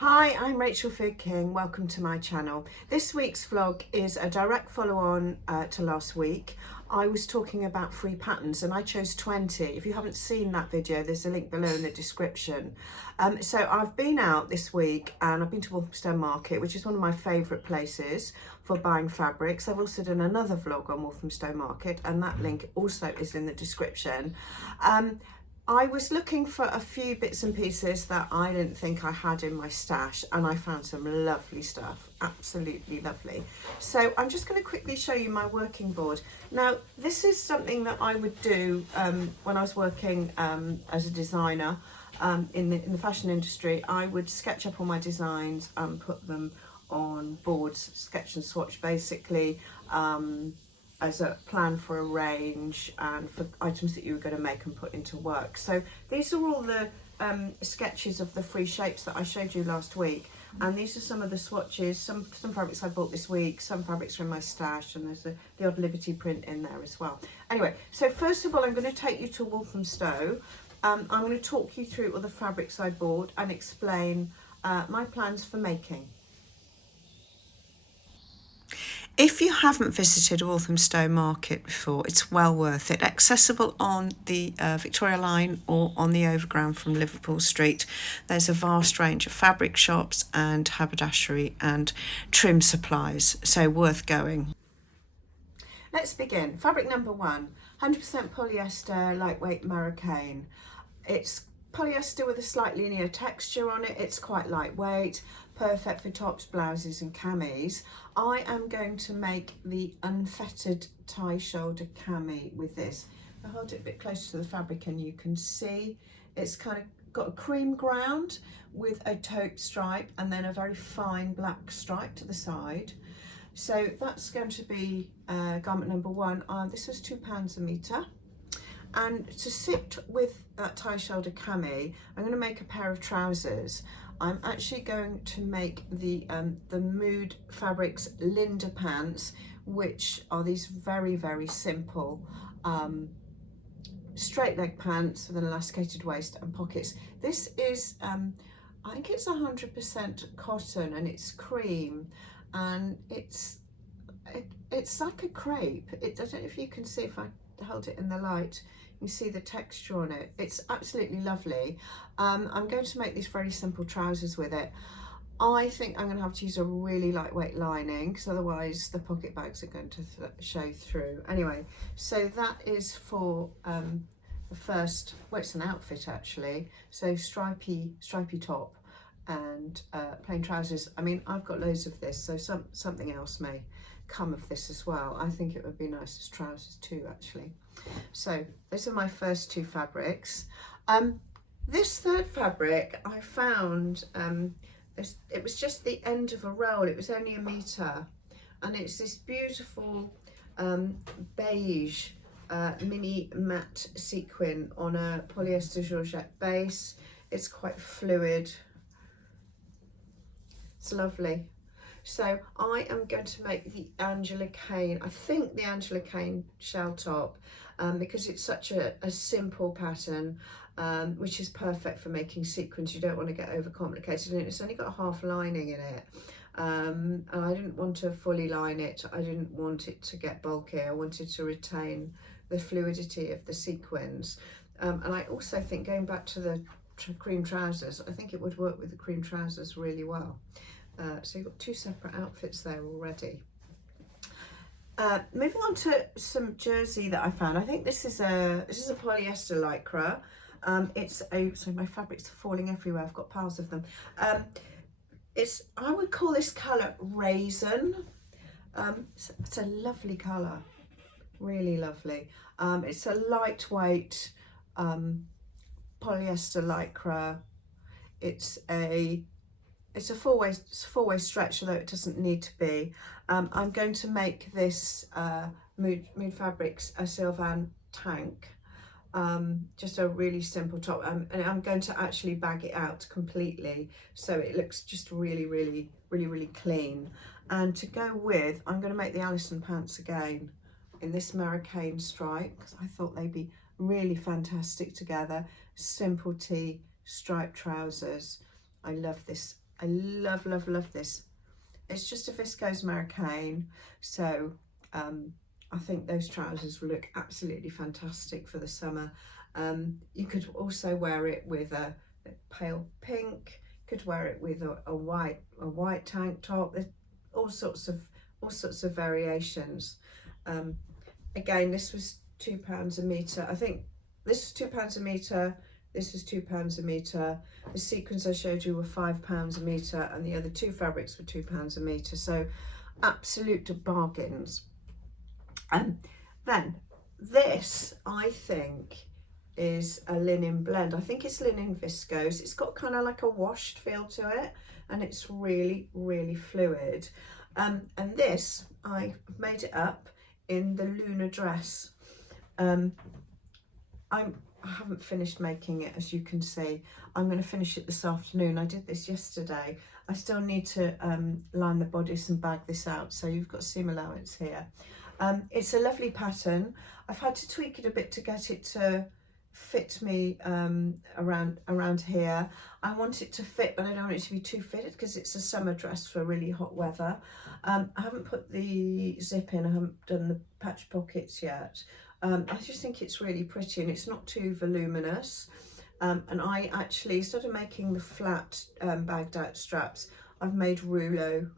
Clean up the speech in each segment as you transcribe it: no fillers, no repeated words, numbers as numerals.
Hi, I'm Rachel Fig King. Welcome to my channel. This week's vlog is a direct follow-on to last week. I was talking about free patterns and I chose 20. If you haven't seen that video, there's a link below in the description. So I've been out this week and I've been to Walthamstow Market, which is one of my favourite places for buying fabrics. I've also done another vlog on Walthamstow Market and that link also is in the description. I was looking for a few bits and pieces that I didn't think I had in my stash and I found some lovely stuff, absolutely lovely. So I'm just going to quickly show you my working board. Now this is something that I would do when I was working as a designer in the fashion industry. I would sketch up all my designs and put them on boards, sketch and swatch basically, as a plan for a range and for items that you were going to make and put into work. So these are all the sketches of the free shapes that I showed you last week, and these are some of the swatches. Some fabrics I bought this week, some fabrics are in my stash, and there's the odd Liberty print in there as well. Anyway, so first of all I'm going to take you to Walthamstow. I'm going to talk you through all the fabrics I bought and explain my plans for making. If you haven't visited Walthamstow Market before, it's well worth it. Accessible on the Victoria line or on the overground from Liverpool Street. There's a vast range of fabric shops and haberdashery and trim supplies, so worth going. Let's begin. Fabric number one, 100% polyester, lightweight Marrow. It's polyester with a slight linear texture on it. It's quite lightweight, perfect for tops, blouses and camis. I am going to make the Unfettered tie shoulder cami with this. I'll hold it a bit closer to the fabric and you can see it's kind of got a cream ground with a taupe stripe and then a very fine black stripe to the side. So that's going to be garment number one. This was £2 a metre. And to sit with that tie shoulder cami, I'm going to make a pair of trousers. I'm actually going to make the Mood Fabrics Linda pants, which are these very, very simple straight leg pants with an elasticated waist and pockets. This is, I think it's 100% cotton and it's cream and it's like a crepe. I don't know if you can see if I held it in the light. You see the texture on it. It's absolutely lovely. I'm going to make these very simple trousers with it. I think I'm going to have to use a really lightweight lining because otherwise the pocket bags are going to show through. Anyway, so that is for the first, well, it's an outfit actually. So stripy top and plain trousers. I mean, I've got loads of this, so something else may come of this as well. I think it would be nice as trousers too, actually. So those are my first two fabrics. This third fabric I found, it was just the end of a roll. It was only a metre, and it's this beautiful beige mini matte sequin on a polyester georgette base. It's quite fluid. It's lovely. So I am going to make the Angela Kane, I think the Angela Kane shell top, because it's such a simple pattern, which is perfect for making sequins. You don't want to get overcomplicated, and it's only got a half lining in it. And I didn't want to fully line it. I didn't want it to get bulky. I wanted to retain the fluidity of the sequins. And I also think, going back to the cream trousers, I think it would work with the cream trousers really well. So you've got two separate outfits there already. Moving on to some jersey that I found. I think this is a polyester lycra. Sorry, my fabrics are falling everywhere. I've got piles of them. I would call this colour raisin. It's a lovely colour, really lovely. It's a lightweight polyester lycra. It's a four-way stretch, although it doesn't need to be. I'm going to make this Mood Fabrics a Sylvan tank, just a really simple top, and I'm going to actually bag it out completely so it looks just really clean. And to go with, I'm going to make the Allison pants again in this Marrow stripe because I thought they'd be really fantastic together. Simple tee striped trousers. I love this I love, love, love this. It's just a viscose mericane, so I think those trousers will look absolutely fantastic for the summer. You could also wear it with a pale pink. Could wear it with a white tank top. There's all sorts of variations. Again, this was £2 a metre. I think this was £2 a metre. This was £2 a metre. The sequins I showed you were £5 a metre, and the other two fabrics were £2 a metre. So absolute bargains. And then this, I think, is a linen blend. I think it's linen viscose. It's got kind of like a washed feel to it, and it's really, really fluid. And this, I made it up in the Lunar dress. I haven't finished making it, as you can see. I'm going to finish it this afternoon. I did this yesterday. I still need to line the bodice and bag this out, so you've got seam allowance here. It's a lovely pattern. I've had to tweak it a bit to get it to fit me around here. I want it to fit, but I don't want it to be too fitted because it's a summer dress for really hot weather. I haven't put the zip in. I haven't done the patch pockets yet. I just think it's really pretty, and it's not too voluminous. And I actually, instead of making the flat bagged out straps, I've made rouleau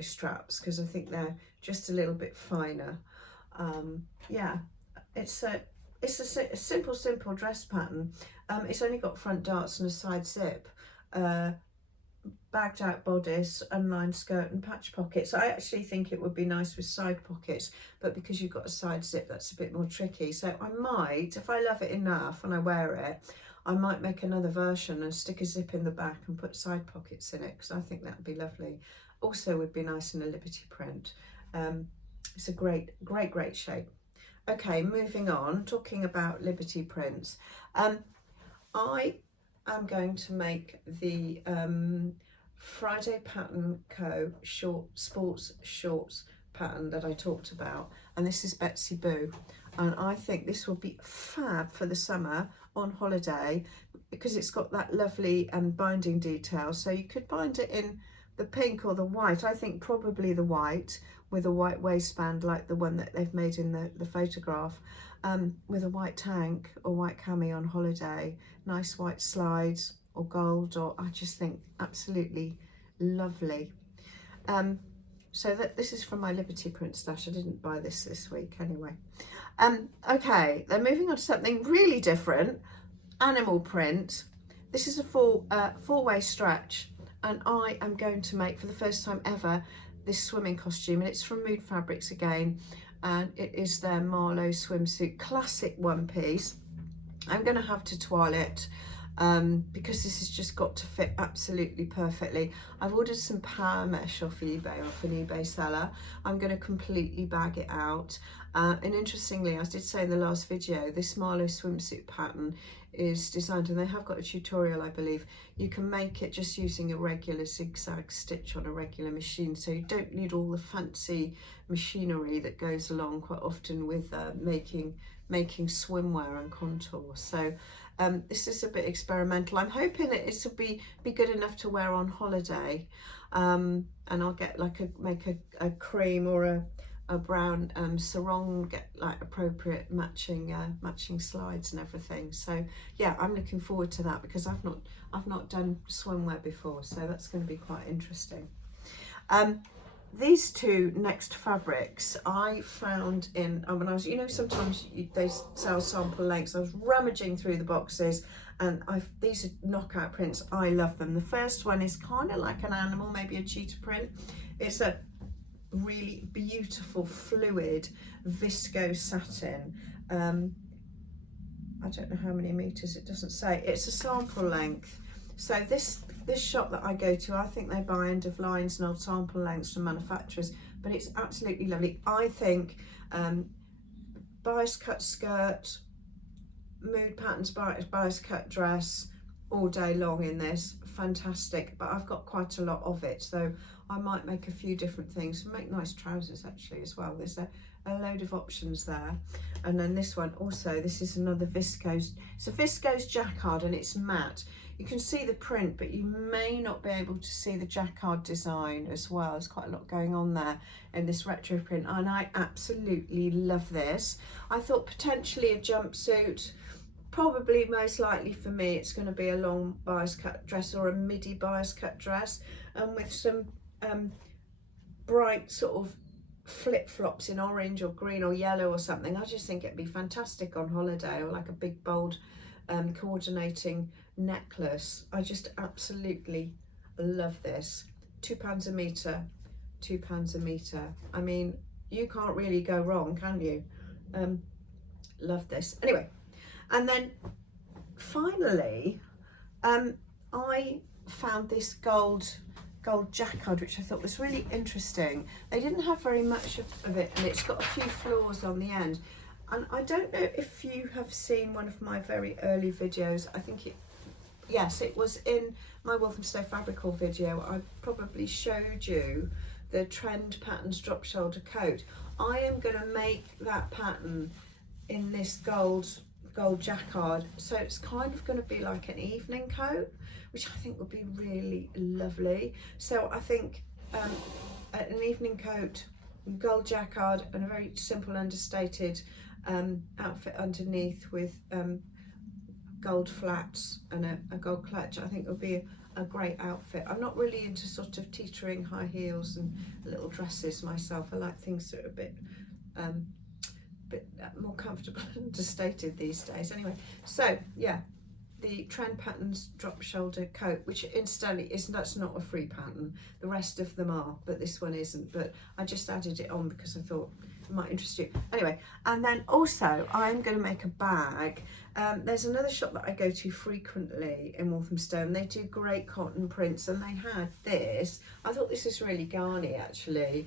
straps because I think they're just a little bit finer. Yeah, it's a simple dress pattern. It's only got front darts and a side zip, bagged out bodice, unlined skirt and patch pockets. I actually think it would be nice with side pockets, but because you've got a side zip, that's a bit more tricky. So I might, if I love it enough and I wear it, I might make another version and stick a zip in the back and put side pockets in it, because I think that would be lovely. Also would be nice in a Liberty print. It's a great shape. Okay, moving on, talking about Liberty prints. I am going to make the Friday Pattern Co. sports shorts pattern that I talked about, and this is Betsy Boo, and I think this will be fab for the summer on holiday because it's got that lovely binding detail. So you could bind it in the pink or the white. I think probably the white, with a white waistband like the one that they've made in the photograph, with a white tank or white cami on holiday, nice white slides or gold, or I just think absolutely lovely. So this is from my Liberty print stash. I didn't buy this week anyway. Okay, then moving on to something really different, animal print. This is a four-way stretch, and I am going to make for the first time ever this swimming costume, and it's from Mood Fabrics again, and it is their Marlowe swimsuit classic one piece. I'm going to have to toile it because this has just got to fit absolutely perfectly. I've ordered some power mesh off eBay, off an eBay seller. I'm going to completely bag it out. And interestingly, as I did say in the last video, this Marlowe swimsuit pattern is designed, and they have got a tutorial, I believe. You can make it just using a regular zigzag stitch on a regular machine, so you don't need all the fancy machinery that goes along quite often with making swimwear and contour. So this is a bit experimental. I'm hoping that it will be good enough to wear on holiday, and I'll get make a cream or a brown sarong, get like appropriate matching slides and everything. So yeah, I'm looking forward to that because I've not done swimwear before, so that's going to be quite interesting. These two next fabrics I found in when I was, sometimes they sell sample lengths. I was rummaging through the boxes, and these are knockout prints. I love them. The first one is kind of like an animal, maybe a cheetah print. It's a really beautiful fluid viscose satin. I don't know how many meters, it doesn't say. It's a sample length. So this shop that I go to, I think they buy end of lines and old sample lengths from manufacturers, but it's absolutely lovely. I think bias cut skirt, Mood Patterns bias cut dress all day long in this, fantastic. But I've got quite a lot of it, so I might make a few different things and make nice trousers actually as well. There's a load of options there. And then this one also, this is another viscose. It's a viscose jacquard and it's matte. You can see the print, but you may not be able to see the jacquard design as well. There's quite a lot going on there in this retro print, and I absolutely love this. I thought potentially a jumpsuit, probably most likely for me it's going to be a long bias cut dress or a midi bias cut dress, and with some bright sort of flip-flops in orange or green or yellow or something. I just think it'd be fantastic on holiday, or like a big bold coordinating necklace. I just absolutely love this. £2 a metre, £2 a metre. I mean, you can't really go wrong, can you? Love this. Anyway, and then finally I found this gold jacquard, which I thought was really interesting. They didn't have very much of it, and it's got a few flaws on the end. And I don't know if you have seen one of my very early videos. I think yes, it was in my Walthamstow Fabric Haul video. I probably showed you the trend patterns drop shoulder coat. I am going to make that pattern in this gold jacquard, so it's kind of going to be like an evening coat, which I think would be really lovely. So I think an evening coat, gold jacquard, and a very simple understated outfit underneath with gold flats and a gold clutch, I think would be a great outfit. I'm not really into sort of teetering high heels and little dresses myself. I like things that are a bit more comfortable and understated these days. Anyway, so yeah, the trend patterns drop shoulder coat, which incidentally that's not a free pattern. The rest of them are, but this one isn't. But I just added it on because I thought it might interest you. Anyway, and then also I'm going to make a bag. There's another shop that I go to frequently in Walthamstow, and they do great cotton prints, and they had this. I thought this is really garny actually.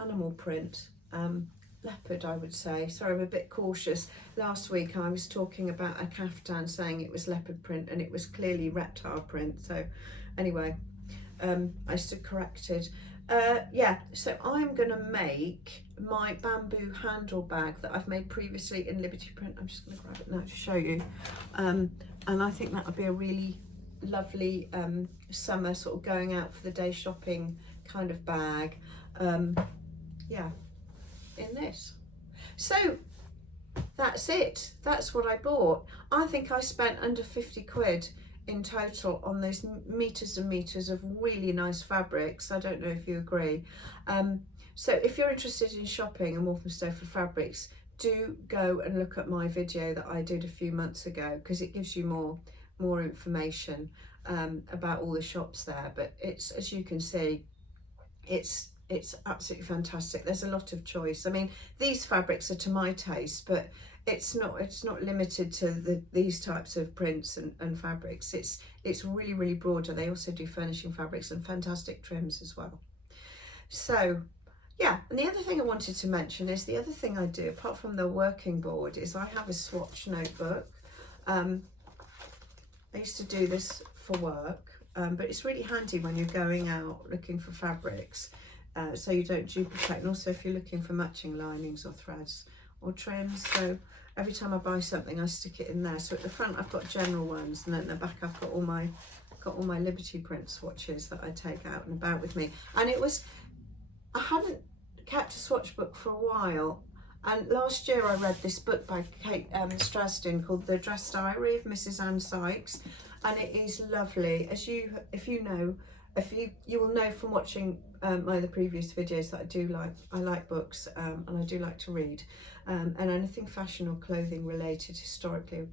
Animal print, leopard I would say. Sorry, I'm a bit cautious. Last week I was talking about a caftan saying it was leopard print, and it was clearly reptile print. So anyway, I stood corrected. Yeah, so I'm gonna make my bamboo handle bag that I've made previously in Liberty print. I'm just gonna grab it now to show you, and I think that would be a really lovely summer sort of going out for the day shopping kind of bag. Yeah, in this. So that's it. That's what I bought. I think I spent under 50 quid in total on those meters and meters of really nice fabrics. I don't know if you agree. So if you're interested in shopping in Walthamstow for fabrics, do go and look at my video that I did a few months ago, because it gives you more information about all the shops there. But it's, as you can see, it's absolutely fantastic. There's a lot of choice. I mean, these fabrics are to my taste, but it's not limited to these types of prints and fabrics. It's really, really broad, and they also do furnishing fabrics and fantastic trims as well. So yeah, and the other thing I wanted to mention is the other thing I do, apart from the working board, is I have a Swatch notebook. I used to do this for work, but it's really handy when you're going out looking for fabrics, so you don't duplicate, and also if you're looking for matching linings or threads or trims. So every time I buy something I stick it in there. So at the front I've got general ones, and then at the back I've got all my Liberty print swatches that I take out and about with me. And I hadn't kept a swatch book for a while, and last year I read this book by Kate Strasdin called The Dress Diary of Mrs. Anne Sykes, and it is lovely. If you will know from watching my other previous videos that I like books, and I do like to read, and anything fashion or clothing related, historical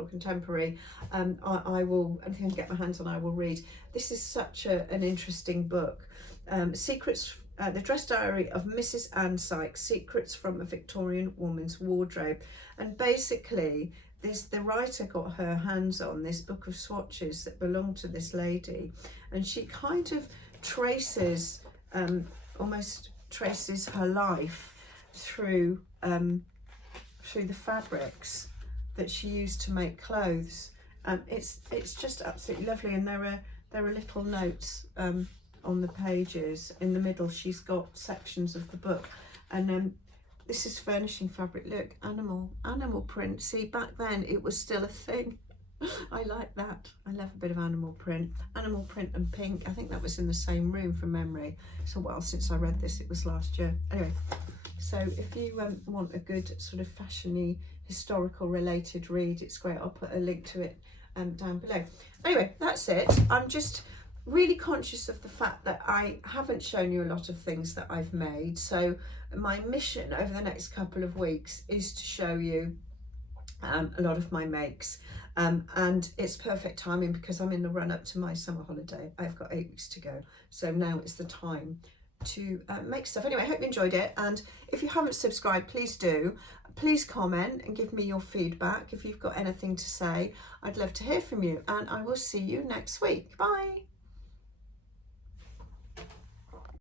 or contemporary, I will, anything I can get my hands on, I will read. This is such an interesting book. The Dress Diary of Mrs. Anne Sykes, Secrets from a Victorian Woman's Wardrobe. And basically the writer got her hands on this book of swatches that belonged to this lady, and she kind of traces, almost traces her life through the fabrics that she used to make clothes. It's just absolutely lovely, and there are little notes on the pages. In the middle she's got sections of the book, and this is furnishing fabric. Look, animal print. See, back then it was still a thing. I like that. I love a bit of animal print and pink. I think that was in the same room from memory. It's a while since I read this. It was last year. Anyway, so if you want a good sort of fashiony, historical related read, it's great. I'll put a link to it down below. Anyway, that's it. I'm just really conscious of the fact that I haven't shown you a lot of things that I've made. So my mission over the next couple of weeks is to show you a lot of my makes, and it's perfect timing because I'm in the run up to my summer holiday. I've got 8 weeks to go, so now is the time to make stuff. Anyway, I hope you enjoyed it, and if you haven't subscribed, please do. Please comment and give me your feedback. If you've got anything to say, I'd love to hear from you, and I will see you next week. Bye.